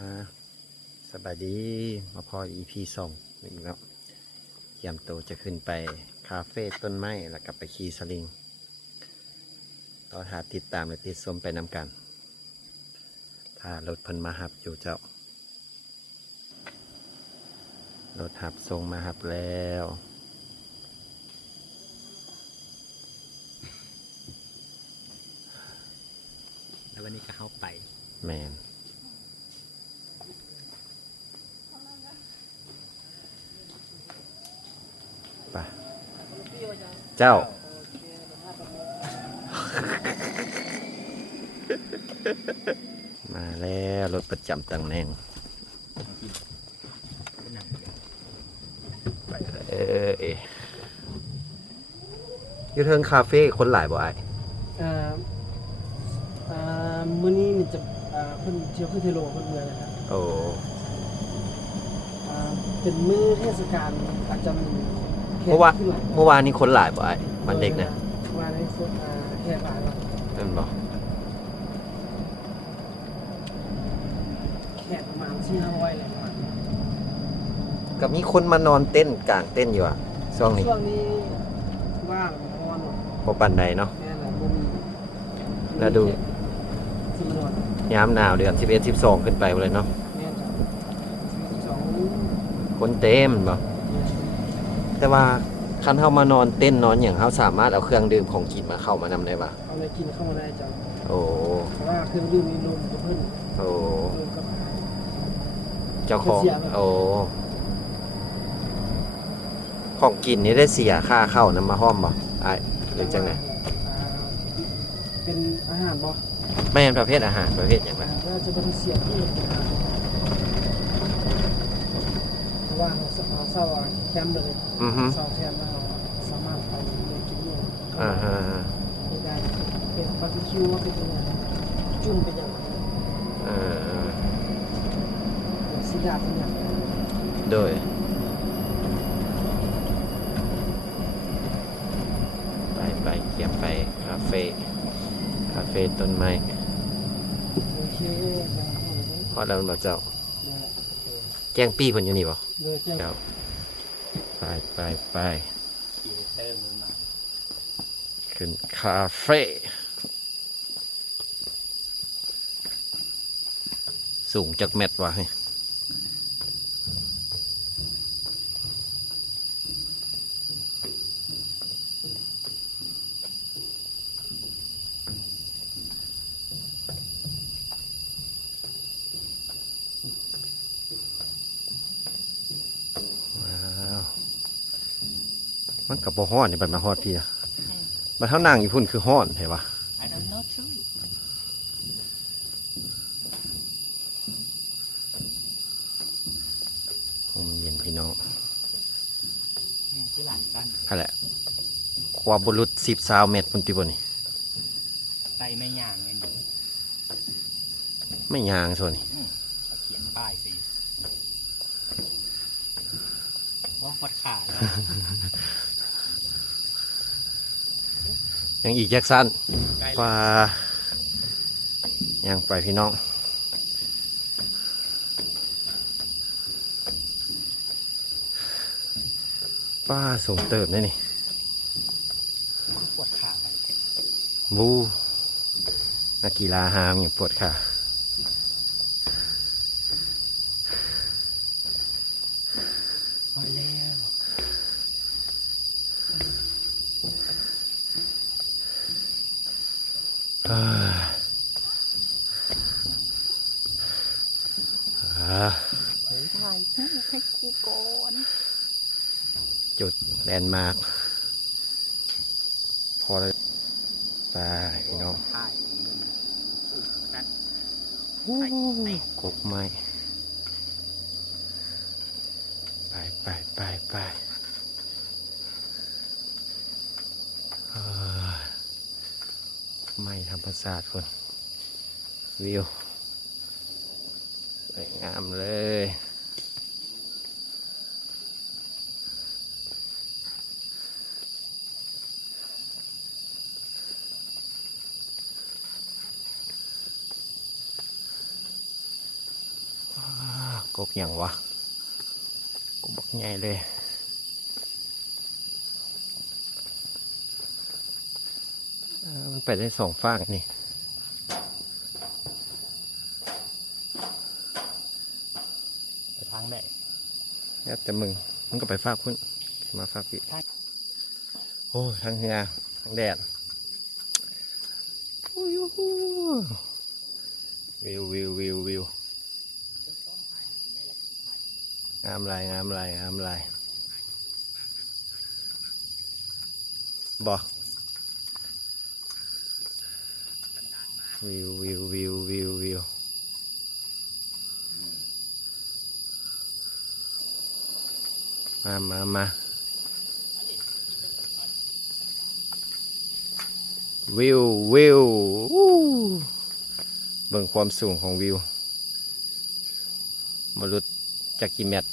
ฮะสบายดีมาพอ EP 2อีกแล้วเตรียมตัวจะขึ้นไปคาเฟ่ต้นไม้แล้วกลับไปขี่สลิงต่อหาติดตามและติดชมไปนำกันถ้ารถเพิ่นมาหับอยู่เจ้ารถหับทรงมาหับแล้วแล้ววันนี้ก็เข้าไปแมนไปเจ้า มาแล้วรถประจำตำแหน่งไปเลยอยู่เทิงคาเฟ่คนหลายบ่ไอ้อ่ามื้อนี้มันจะเพิ่นเที่ยวคือเทโลเพิ่นเมืองนะครับโอ้เป็นมื้อเทศกาลประจำเมื่อวานนี้คนหลายบ่ไอ้วันเด็กนะวันนี้คนแขกหลายว่ะนั่นบ่แขกประมาณ400เลยว่ะกับมีคนมานอนเต้นกลางเต้นอยู่อ่ะช่วงนี้ว่างนอนหมดบ่ปานใดเนาะแม่นแหละบ่มีแล้วดูสินอนยามหนาวเดือน11 12ขึ้นไปเลยเนาะแม่นจ้ะ12คนเต็มบ่แต่ว่าคันเฮามานอนเต้นนอนหยังเฮาสามารถเอาเครื่องดื่มของกินมาเข้ามานำได้บ่เอาอะไรกินเข้ามาได้จ้ะโอ้เพราะว่าเครื่องดื่มมีนมกับเพิ่นโอ้นมกับเจ้าของโอ้ของกินนี่ได้เสียค่าเข้านำมาห้อมบ่อ้ายหรือจังได๋เป็นอาหารบ่ไม่เป็นประเภทอาหารประเภทหยังล่ะก็จะบ่ได้เสียที่เพราะว่าเราเศร้าแคมป์เลยเศร้าแคมป์แล้วเราสามารถไปเลยกินเนี่ยเป็นการเป็นบาร์บีคิวว่าเป็นยังไงจุ่มเป็นอย่างไรสีดาเป็นอย่างไรโดยไปเกี่ยมไปคาเฟ่ต้นไม้โอเคพอแล้วบ่เจ้าแจ้งปี้เพิ่นอยู่นี่บ่เจ้าไปขึ้นคาเฟ่สูงจากเม็ดวะให้มันกับบ่ฮ้อนนี่บัดมาฮอดพี่อะบัดเท่านั่งอยู่พุ่นคือฮ้อนเห็นปะ I don't know too ผมเย็นพี่น้องที่หลานกันนั่นแหละความบุรุษ10-20 เมตรพุ่นติบ่นี่ไตไม่ย่างไงนี่ไม่ยางส่วนนี้เขาเขียนป้ายสิว่าวัดขาแล้วยังอีกแจ็คสันว่ายังไปพี่น้องป้าส่งเติมได้นี่ปวดขาอะไรบูนักกีฬาหามอย่างปวดขาพอแล้วถ่ายรูปให้ครูก่อนจุดแลนด์มาร์คพอเลยไปพี่น้องกบไม้ไปไม่ธรรมชาติคนวิวสวยงามเลย กกอย่างวะกกบักใหญ่เลยมันไปได้2ฟากนี่ไปทางไหน แล้วแต่มึงก็ไปฟากพุ่นมาฟากพี่โอ้ทั้งเหงาทั้งแดดโอ้ยวิวงามลายบอกวิวมาวิวอู้เบิ่งความสูงของวิวมรุษจากกี่เมตร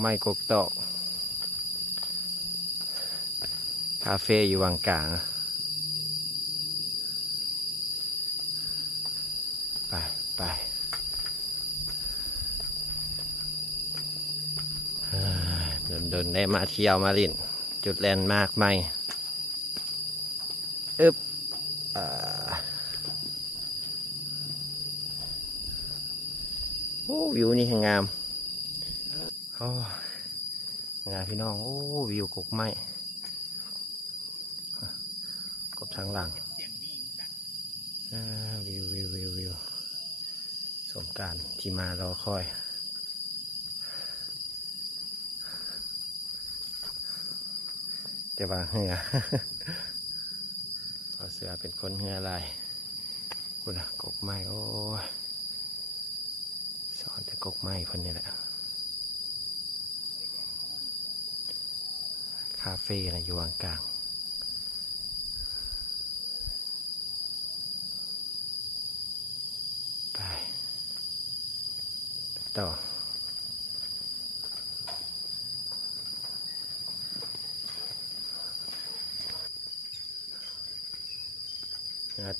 ไม่กกตอกคาเฟ่อยู่วางกลางไปเดินได้มาเที่ยวมาลินจุดแลนด์มาร์กใหม่โอ้วิวนี่งามโอ้งามพี่น้องโอ้วิวกกไม้กบทางหลังวิวสมการที่มารอคอยแต่ว่าเหือ เอาเสือเป็นคนเหือลายคุณอะกกไม้โอ้สอนแต่กกไม้คนนี้แหละคาเฟ่นะอยู่วางกลางไปต่อ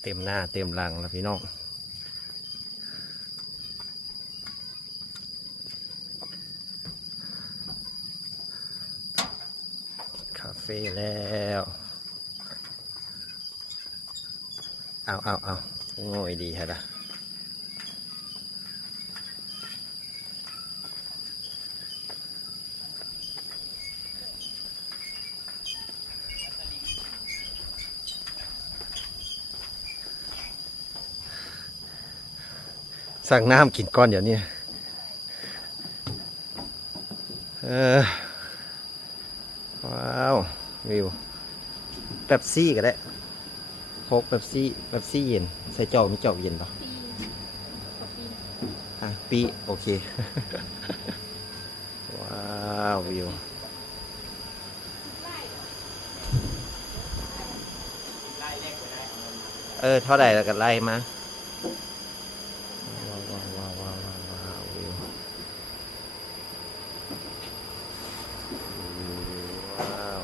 เต็มหน้าเต็มหลังแล้วพี่น้องคาเฟ่แล้วเอาโง่ดีฮะล่ะสั่งน้ำกินก้อนเดี๋ยวนี้ว้าววิวเป๊ปซี่ก็ได้โค้กเป๊ปซี่เย็นใส่เจ้ามีเจ้าเย็นปะปีโอเค ว้าววิวเท่าไหร่แล้วกันไล่มาวิวว้าว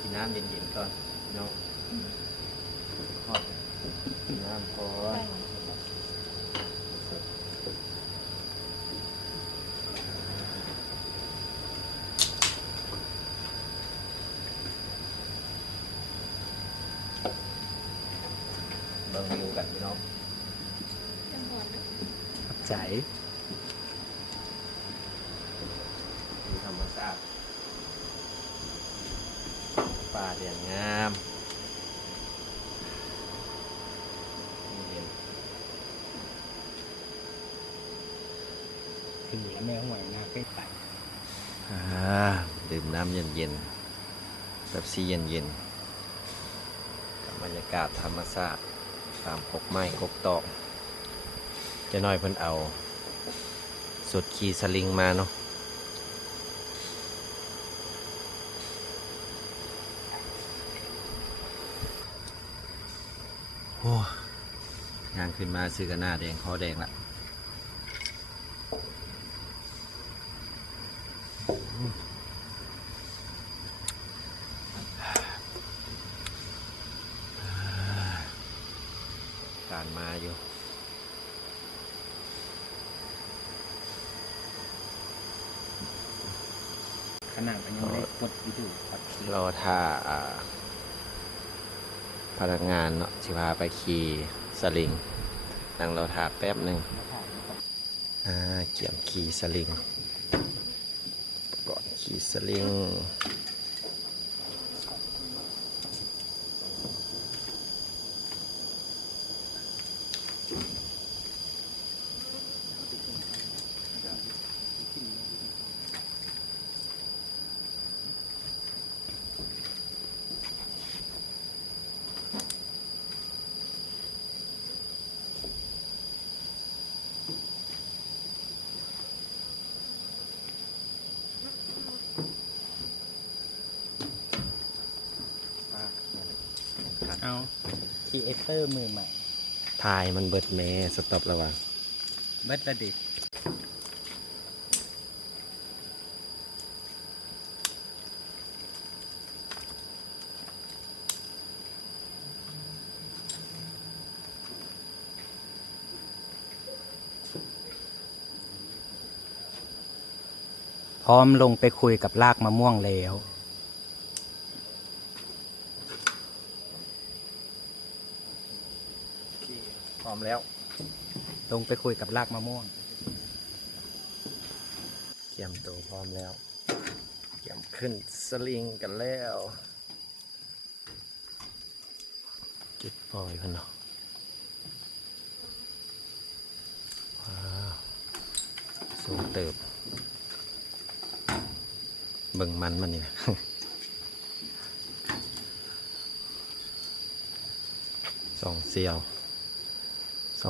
กินน้ำเย็นๆก่อนเนาะกินน้ำก่อนเบิ่งวิวกันพี่น้องใจดูธรรมชาติป่าเดียงงามเย็น ถือแล้วแม่ห่วยหน้าใกล้ไต่ ดื่มน้ำเย็นๆแบบซีเย็นๆกับบรรยากาศธรรมชาติตามกกไม้กกตอกจะน้อยเพิ่นเอาสุดขี่สลิงมาเนาะโอ้ยางขึ้นมาซื้อกันหน้าแดงคอแดงละ ขนาดมันยังไม่ได้กดวิดีโอครับ รอท่าพนักงานเนาะสิพาไปขี่สลิงนั่งรอท่าแป๊บหนึ่งเกี่ยมขี่สลิงก่อนขี่สลิงเอาครีเอเตอร์มือใหม่ ทายมันเบิดแม่สต็อประวัง เบิดละดิ พร้อมลงไปคุยกับรากมะม่วงแล้ว พร้อมแล้ว ลงไปคุยกับรากมะม่วง เกี่ยมตัวพร้อมแล้วเกี่ยมขึ้นสลิงกันแล้วจุดปล่อยพันเนาะว้าวสูงเติบเบิ่งมันนี่นะ สองเสียวพร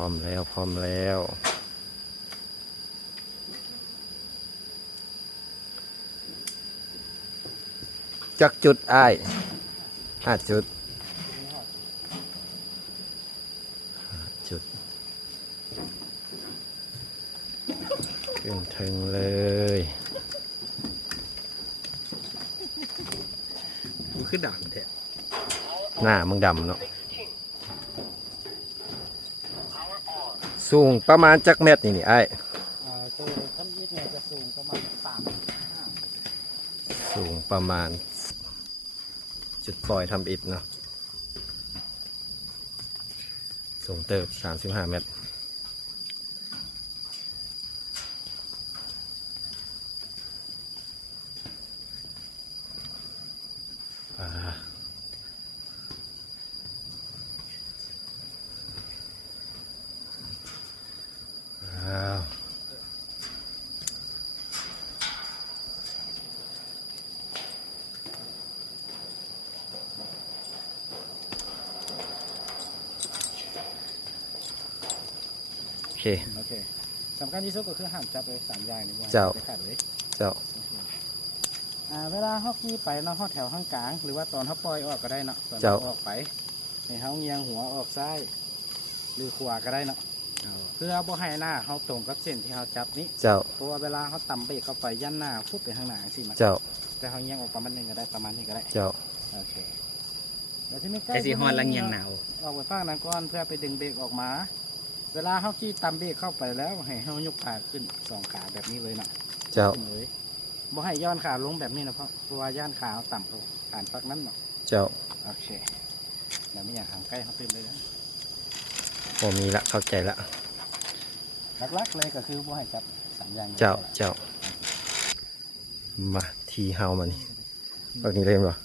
้อมแล้วจักจุดอ้ายจุดขึ้นถึงเลยกูขึ้นด่างแท้ หน้ามึงดำเนาะสูงประมาณจักเม็ดนี่ไอ้ ตัวท่านยิดเนี่ยจะสูงประมาณ3-5 สูงประมาณจุดปล่อยทำอิฐเนาะสูงเติบ35 เมตรโอเคสำคัญที่สุดก็คือห้ามจับเลย3อย่างนี้ เจ้า ไปขัดเลย เจ้า เวลาเขาขี่ไปเนาะเขาแถวข้างกลางหรือว่าตอนเขาปล่อยออกก็ได้เนาะตอน เจ้า ออกไปให้เขาเงียงหัวออกซ้ายหรือขวาก็ได้เนาะเพื่อบ่ให้หน้าเขาตรงกับเส้นที่เขาจับนี้ เจ้า เพราะว่าเวลาเขาต่ำเบรกเข้าไปยันหน้าฟุบไปข้างหน้าสิมัน เจ้า แต่เขาเงียงออกประมาณนึงก็ได้ประมาณนี้ก็ได้ เจ้า โอเคเดี๋ยวที่ไม่ใกล้ แต่สีฮอนลังเงียงหนาว ออกไปฟากนั้นก่อนเพื่อไปดึงเบรกออกมา เวลาเขาขี่ต่ำเบรกเข้าไปแล้วให้เขายกขาขึ้น2 ขาแบบนี้เลยนะ เจ้า ขึ้นเลยบ่ให้ย้อนขาลงแบบนี้นะเพราะว่าย่านขาเขาต่ำเขาฐานฟักนั้นเนาะ เจ้า โอเคเดี๋ยวไม่อยากห่างใกล้เขาตื่นเลยนะ โอ้มีละเข้าใจละ หลักๆเลยก็คือบ่ให้จับ3 อย่างนี้ เจ้ามาทีเฮามานี่แบบนี้เลยมั้ย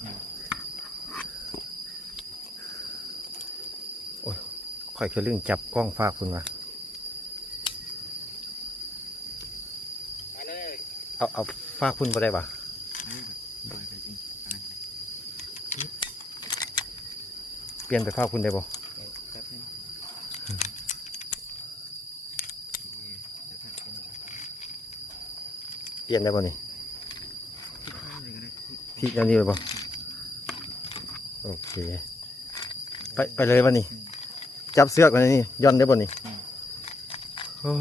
โอ้ยค่อยคือเรื่องจับกล้องฝากคุณมาเอาฝากคุณไปได้ปะเปลี่ยนไปฝากคุณได้ปะเปลี่ยนได้ปะนี่พี่ยังดีเลยปะโอเคไปเลยปะนี่จับเสือกมานี่ย่อนได้ปะนี่โอ้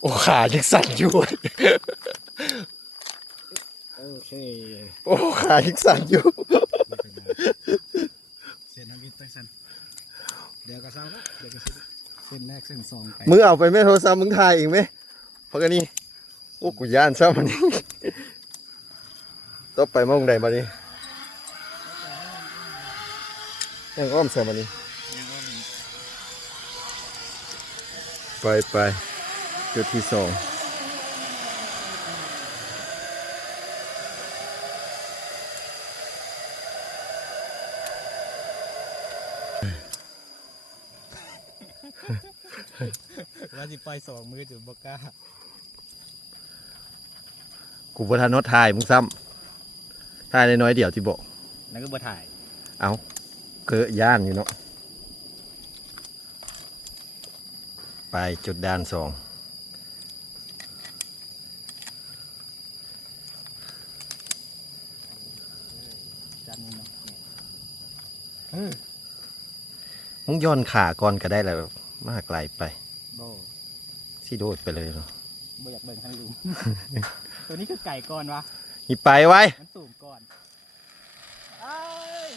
โอ้ขายังสั่นอยู่ โอเค โอ้ขายังสั่นอยู่ เส้นน้ำวิทย์ตั้งสันเดี๋ยวก็เศร้าแล้วเดี๋ยวก็เส้นแรกเส้นสองไป มึงเอาไปไหม่โทรศัพท์มึงถ่ายอีกไหมเพราะกันนี่โอ้กูย่านซ้ำมันนี่ ต้องไปมองใดมาดิยังอ้อมเสียมานี่ไปจุดที่สองว่าสิไปสองมือจุดบก้า กูบ่ทันโนดถ่ายมึงซ้ำถ่ายน้อยๆเดียวที่บอก แล้วก็บ่ถ่าย เอาเกอะย่านอยู่เนาะไปจุดด้านสองมึงย้อนขาก่อนก็ได้แล้วมากไกลไป โบ สิโดดไปเลยเนาะ บ่อยากเบิ่งให้ลุง ตัวนี้คือไก่ก่อนวะ หิไปไว้ มันสูงก่อนเอ้ย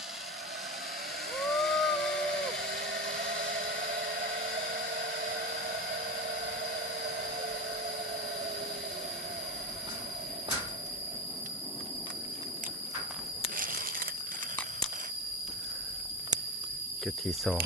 จุดที่สอง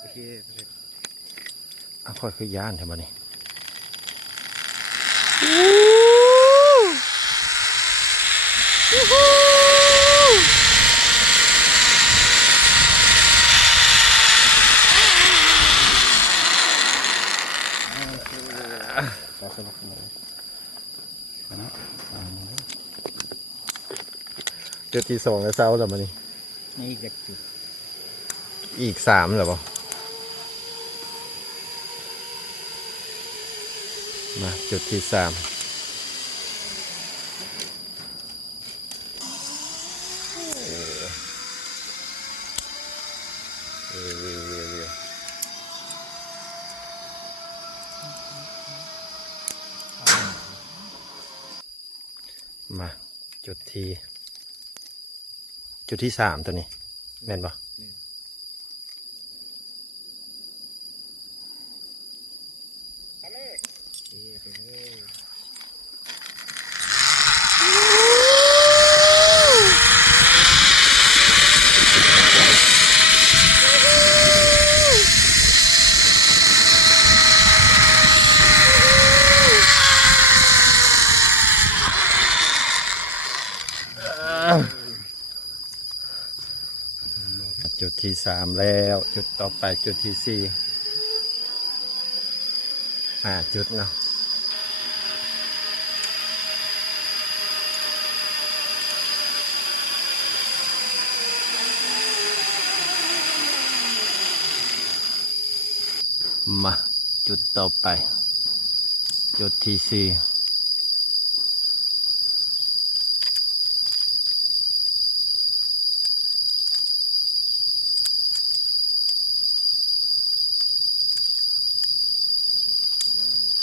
โอเค เอาค่อยคือย่านทำไมนี่จุดที่สองแล้วเศร้าแล้วมานี่ นี่อีกจากจุด อีกสามเหรอปะมาจุดที่สามมาจุดที่สามตัวนี้แม่นปะ ไปเลย จุดที่สามแล้วจุดต่อไปจุดที่สี่จุดเนาะมาจุดต่อไปจุดที่สี่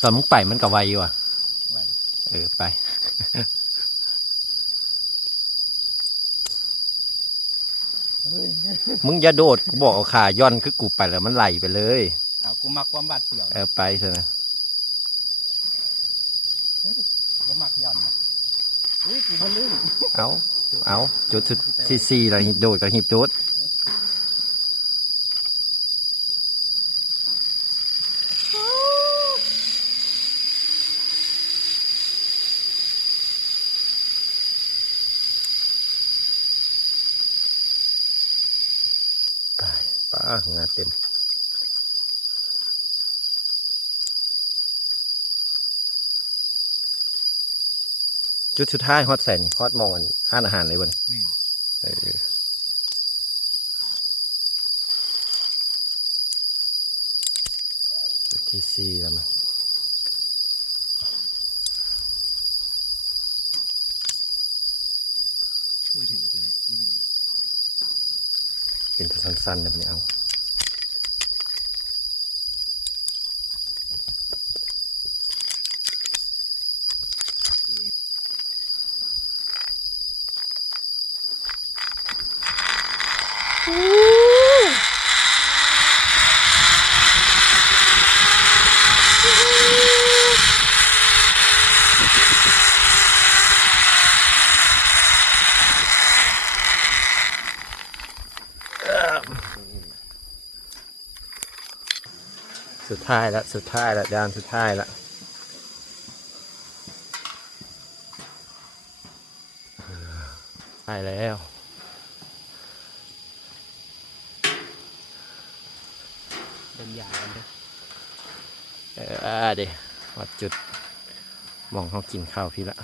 ตอนมึงไปมันก็ไวอยู่อ่ะ ไว้ ไป มึงอย่าโดดกูบอกเอาขาย่อนคือกูไปแล้วมันไหลไปเลย เอากูมักความบาดเสียว ไปเถอะนะ กูมักหย่อนนะอุ้ยกูบ่ลื่น เอาจุดสุดที่สี่เราหิบโดดกับหิบโดดไปป้างานเต็ม จุดสุดท้ายฮอตแสนฮอตมองกันห้านอาหารเลยบน นี่ เออ ที่สี่แล้วมั้ง ช่วยถึงจะได้รู้เป็นยัง เป็นแต่สั้นๆแบบนี้เอาสุดท้ายละด้านสุดท้ายละได้แล้ว เดินยากันเด้อ เดี๋ยววัดจุดมองเขากินข้าวพี่ละ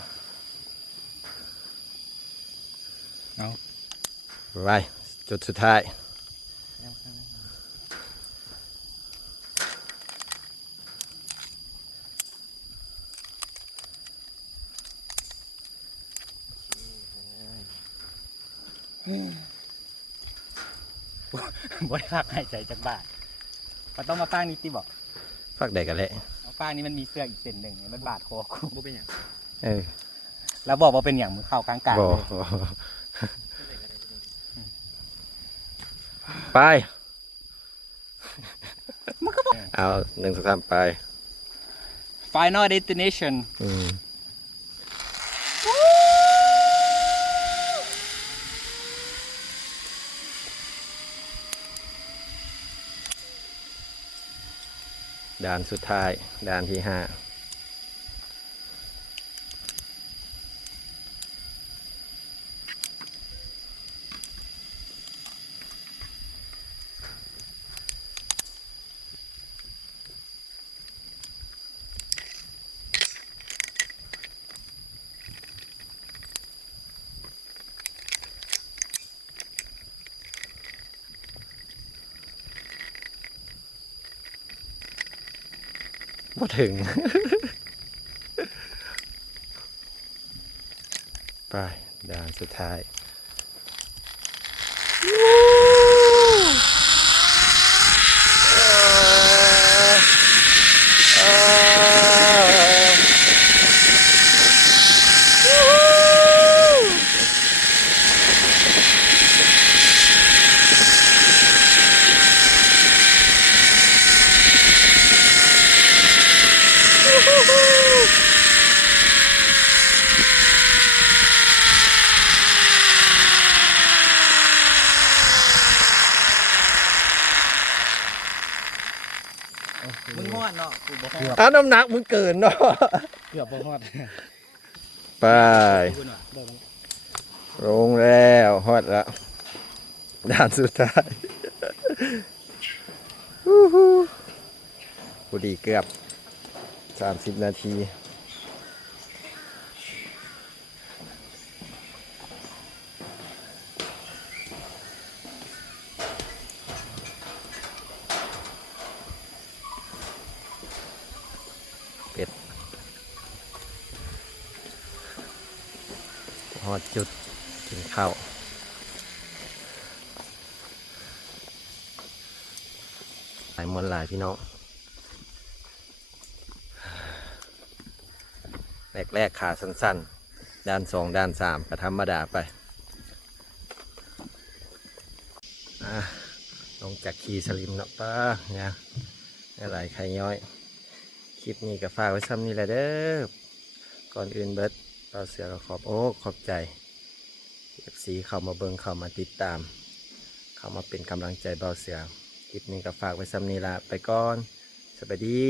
เอา ไปจุดสุดท้าย บ่ได้พักหายใจจากบาทมันต้องมาป้างนี้ติบอก ฟักได้กันแหละ เอาป้างนี้มันมีเสื้ออีกเส้นหนึ่งมันบาดคอกูบ่เป็นอย่าง เออ แล้วบอกว่าเป็นอย่างมือเข้ากลางๆ บอ เลย ไป เอา1 2 3ไป Final destination อืมด่านสุดท้าย ด่านที่5พอถึง ไปด่านสุดท้าย มึงฮอดเนาะกูบ่ฮอด อ้าวน้ำหนักมึงเกินเนาะ เกือบบ่ฮอด ไป คุณว่ะเบิ่งมัน ลงแล้วฮอดแล้วด่านสุดท้ายฮู้ฮู้พอดีเกือบ30 นาที เป็ดฮอดจุดกินข้าวหลายมวลหลายพี่น้อง แรกขาสั้นๆ ด้าน2 ด้าน3ก็ธรรมดาไปลงจากขี่สลิมเนาะป้าเนี่ยอะไรใครย้อย คลิปนี้ก็ฝากไว้ซ้ำนี่แหละเด้อ ก่อนอื่นเบิดเบาเสือก็ขอบใจ FC เข้ามาเบิ่งเข้ามาติดตาม เข้ามาเป็นกำลังใจเบาเสือ คลิปนี้ก็ฝากไว้ซ้ำนี่ละไปก่อน สวัสดี